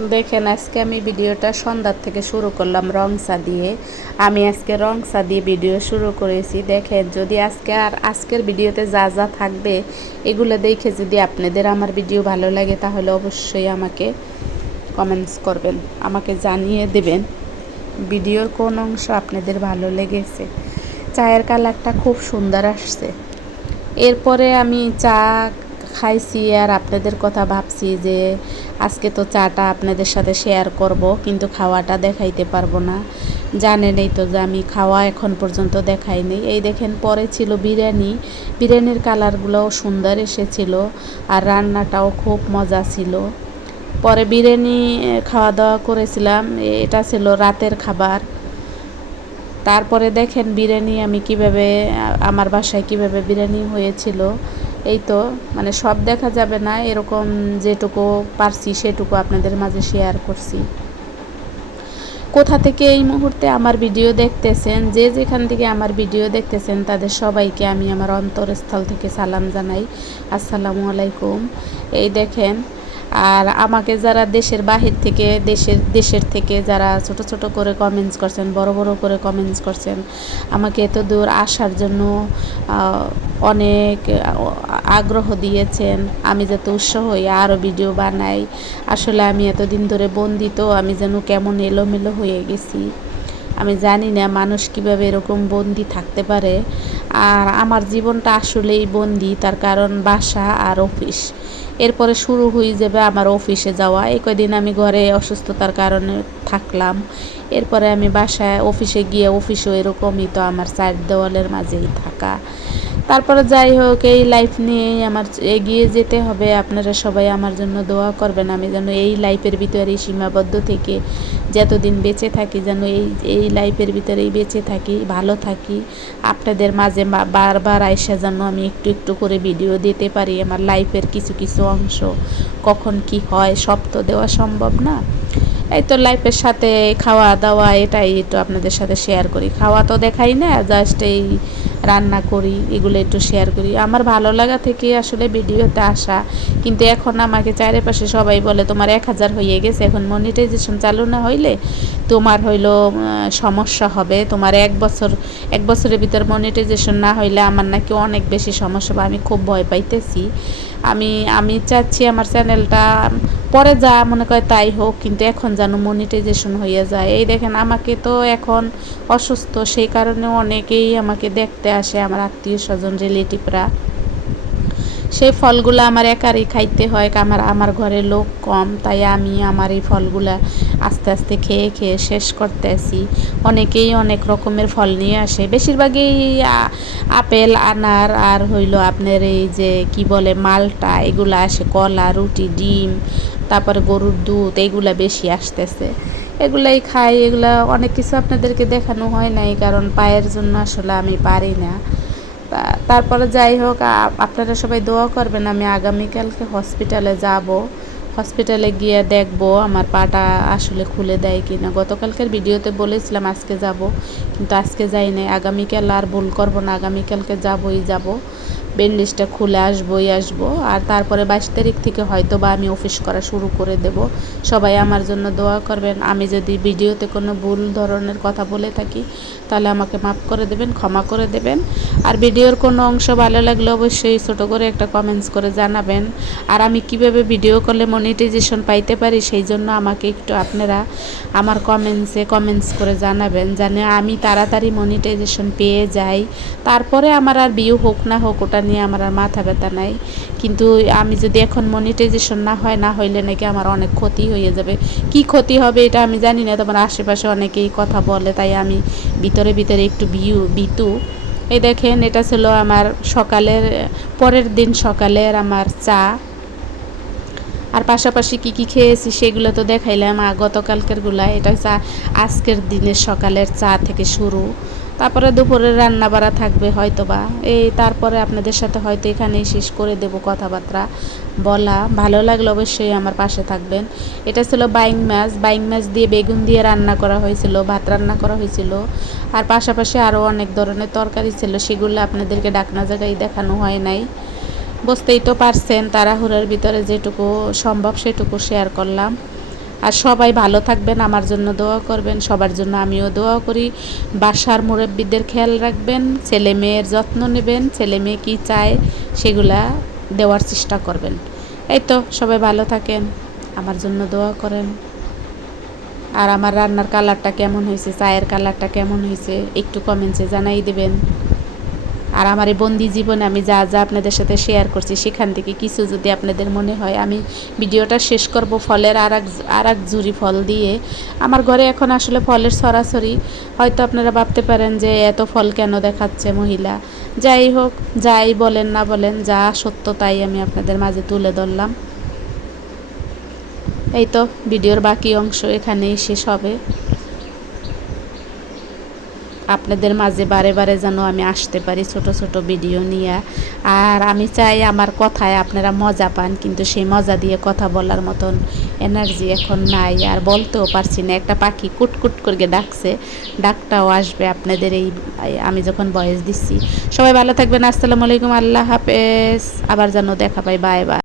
দেখেন আজকে আমি ভিডিওটা সন্ধ্যার থেকে শুরু করলাম রং চা দিয়ে। আমি আজকে রং চা দিয়ে ভিডিও শুরু করেছি। দেখেন যদি আজকের ভিডিওতে যা যা থাকবে এগুলো দেখে যদি আপনাদের আমার ভিডিও ভালো লাগে তাহলে অবশ্যই আমাকে কমেন্টস করবেন, আমাকে জানিয়ে দেবেন ভিডিওর কোন অংশ আপনাদের ভালো লেগেছে। চায়ের কালারটা খুব সুন্দর আসছে। এরপরে আমি চা খাইছি আর আপনাদের কথা ভাবছি যে আজকে তো চাটা আপনাদের সাথে শেয়ার করব, কিন্তু খাওয়াটা দেখাইতে পারবো না। জানেনই তো যে আমি খাওয়া এখন পর্যন্ত দেখাইনি। এই দেখেন পরে ছিল বিরিয়ানির কালারগুলোও সুন্দর এসেছিল আর রান্নাটাও খুব মজা ছিল। পরে বিরিয়ানি খাওয়া দাওয়া করেছিলাম, এটা ছিল রাতের খাবার। তারপরে দেখেন বিরিয়ানি আমি কিভাবে আমার বাসায় কিভাবে বিরিয়ানি হয়েছিল। এই তো মানে সব দেখা যাবে না, এরকম যেটুকু পারছি সেটুকু আপনাদের মাঝে শেয়ার করছি। কোথা থেকে এই মুহূর্তে আমার ভিডিও দেখতেছেন, যে যেখান থেকে আমার ভিডিও দেখতেছেন তাদের সবাইকে আমি আমার অন্তরস্থল থেকে সালাম জানাই, আসসালামু আলাইকুম। এই দেখেন, আর আমাকে যারা দেশের বাহির থেকে দেশের থেকে যারা ছোট ছোট করে কমেন্টস করছেন, বড় বড় করে কমেন্টস করছেন, আমাকে এত দূর আসার জন্য অনেক আগ্রহ দিয়েছেন। আমি যাতে উৎসাহ হই আরও ভিডিও বানাই। আসলে আমি এতদিন ধরে বন্দি, তো আমি যেন কেমন এলোমেলো হয়ে গেছি। আমি জানি না মানুষ কিভাবে এরকম বন্দি থাকতে পারে। আর আমার জীবনটা আসলেই বন্দি, তার কারণ বাসা আর অফিস। এরপরে শুরু হয়ে যাবে আমার অফিসে যাওয়া। এই কয়দিন আমি ঘরে অসুস্থতার কারণে থাকলাম। এরপরে আমি বাসায় অফিসে গিয়ে অফিসও এরকমই, তো আমার চার দেওয়ালের মাঝেই থাকা। তারপরে যাই হোক, এই লাইফ নিয়েই আমার এগিয়ে যেতে হবে। আপনারা সবাই আমার জন্য দোয়া করবেন, আমি যেন এই লাইফের ভিতরেই সীমাবদ্ধ থেকে যতদিন বেঁচে থাকি যেন এই লাইফের ভিতরেই বেঁচে থাকি, ভালো থাকি। আপনাদের মাঝে বারবার আইসা যেন আমি একটু একটু করে ভিডিও দিতে পারি আমার লাইফের কিছু কিছু অংশ। কখন কি হয় সব তো দেওয়া সম্ভব না। এই তো লাইফের সাথে খাওয়া দাওয়া এটাই একটু আপনাদের সাথে শেয়ার করি। খাওয়া তো দেখাই না, জাস্ট এই রান্না করি, এগুলো একটু শেয়ার করি। আমার ভালো লাগা থেকে আসলে ভিডিওতে আসা। কিন্তু এখন আমাকে চারিপাশে সবাই বলে তোমার 1000 হয়ে গেছে, এখন মনিটাইজেশন চালু না হইলে তোমার হইলো সমস্যা হবে। তোমার এক বছরের ভিতর মনিটাইজেশন না হইলে আমার নাকি অনেক বেশি সমস্যা হবে। আমি খুব ভয় পাইতেছি। আমি আমি চাচ্ছি আমার চ্যানেলটা পরে যা মনে করে তাই হোক, কিন্তু এখন যেন মনিটাইজেশন হয়ে যায়। এই দেখেন আমাকে তো এখন অসুস্থ, সেই কারণে অনেকেই আমাকে দেখতে আসে, আমার আত্মীয় স্বজন রিলেটিভরা। সেই ফলগুলো আমার একারই খাইতে হয়, আমার ঘরে লোক কম, তাই আমি আমার এই ফলগুলা আস্তে আস্তে খেয়ে খেয়ে শেষ করতেছি। অনেকেই অনেক রকমের ফল নিয়ে আসে, বেশিরভাগই আপেল, আনার আর হইলো আপনার এই যে কি বলে মালটা, এগুলো আসে, কলা, রুটি, ডিম, তারপরে গরুর দুধ, এইগুলা বেশি আসতেছে। এগুলাই খাই। এগুলা অনেক কিছু আপনাদেরকে দেখানো হয় নাই, কারণ পায়ের জন্য আসলে আমি পারি না। তারপরে যাই হোক, আপনারা সবাই দোয়া করবেন। আমি আগামীকালকে হসপিটালে যাব। হসপিটালে গিয়ে দেখব আমার পাটা আসলে খুলে দেয় কি না। গতকালকের ভিডিওতে বলেছিলাম আজকে যাব, কিন্তু আজকে যাই নাই। আগামীকাল আর ভুল করব না, আগামীকালকে যাব। ব্যান্ডেজটা খুলে আসবো। আর তারপরে 22 তারিখ থেকে হয়তো বা আমি অফিস করা শুরু করে দেব। সবাই আমার জন্য দোয়া করবেন। আমি যদি ভিডিওতে কোনো ভুল ধরনের কথা বলে থাকি তাহলে আমাকে মাফ করে দেবেন, ক্ষমা করে দেবেন। আর ভিডিওর কোনো অংশ ভালো লাগলে অবশ্যই ছোটো করে একটা কমেন্টস করে জানাবেন। আর আমি কিভাবে ভিডিও করলে মনিটাইজেশন পাইতে পারি সেই জন্য আমাকে একটু আপনারা আমার কমেন্টস করে জানাবেন, জানে আমি তাড়াতাড়ি মনিটাইজেশন পেয়ে যাই। তারপরে আমার আর ভিউ হোক না হোক ওটা নিয়ে আমার আর মাথা ব্যথা নাই। কিন্তু আমি যদি এখন মনিটাইজেশন না হইলে নাকি আমার অনেক ক্ষতি হয়ে যাবে। কি ক্ষতি হবে এটা আমি জানি না, তোমার আশেপাশে অনেকেই কথা বলে, তাই আমি ভিতরে একটু ভীতু। এই দেখেন এটা ছিল আমার পরের দিন সকালের আমার চা। আর পাশাপাশি কি খেয়েছি সেগুলো তো দেখাইলাম গতকালকেরগুলা। এটা হচ্ছে আজকের দিনের সকালের চা থেকে শুরু। তারপরে দুপুরের রান্না বাড়া থাকবে হয়তোবা। তারপরে আপনাদের সাথে হয়তো এখানেই শেষ করে দেব কথাবার্তা বলা। ভালো লাগলে অবশ্যই আমার পাশে থাকবেন। এটা ছিল বাইং মাছ দিয়ে বেগুন দিয়ে রান্না করা হয়েছিল, ভাত রান্না করা হয়েছিল। আর পাশাপাশি আরও অনেক ধরনের তরকারি ছিল, সেগুলো আপনাদেরকে ডাকনা জায়গায় দেখানো হয় নাই। বুঝতেই তো পারছেন, তাড়াহুড়োর ভিতরে যেটুকু সম্ভব সেটুকু শেয়ার করলাম। আর সবাই ভালো থাকবেন, আমার জন্য দোয়া করবেন, সবার জন্য আমিও দোয়া করি। বাসার মুরব্বিদের খেয়াল রাখবেন, ছেলে মেয়ের যত্ন নেবেন, ছেলে মেয়ে কী চায় সেগুলা দেওয়ার চেষ্টা করবেন। এই তো, সবাই ভালো থাকেন, আমার জন্য দোয়া করেন। আর আমার রান্নার কালারটা কেমন হয়েছে, চায়ের কালারটা কেমন হয়েছে একটু কমেন্টসে জানাই দেবেন। আর আমার এই বন্দি জীবনে আমি যা যা আপনাদের সাথে শেয়ার করছি সেখান থেকে কিছু যদি আপনাদের মনে হয়, আমি ভিডিওটা শেষ করব ফলের আর এক ঝুড়ি ফল দিয়ে। আমার ঘরে এখন আসলে ফলের ছড়াছড়ি, হয়তো আপনারা ভাবতে পারেন যে এত ফল কেন দেখাচ্ছে মহিলা। যাই হোক, যাই বলেন না বলেন, যা সত্য তাই আমি আপনাদের মাঝে তুলে ধরলাম। এই তো, ভিডিওর বাকি অংশ এখানেই শেষ হবে। আপনাদের মাঝে বারে বারে যেন আমি আসতে পারি ছোট ছোট ভিডিও নিয়ে। আর আমি চাই আমার কথায় আপনারা মজা পান, কিন্তু সেই মজা দিয়ে কথা বলার মতন এনার্জি এখন নাই, আর বলতেও পারছি না। একটা পাখি কুটকুট করে ডাকছে, ডাকটাও আসবে আপনাদের এই আমি যখন ভয়েস দিচ্ছি। সবাই ভালো থাকবেন, আসসালামু আলাইকুম, আল্লাহ হাফেজ। আবার যেন দেখা পাই, বাই বাই।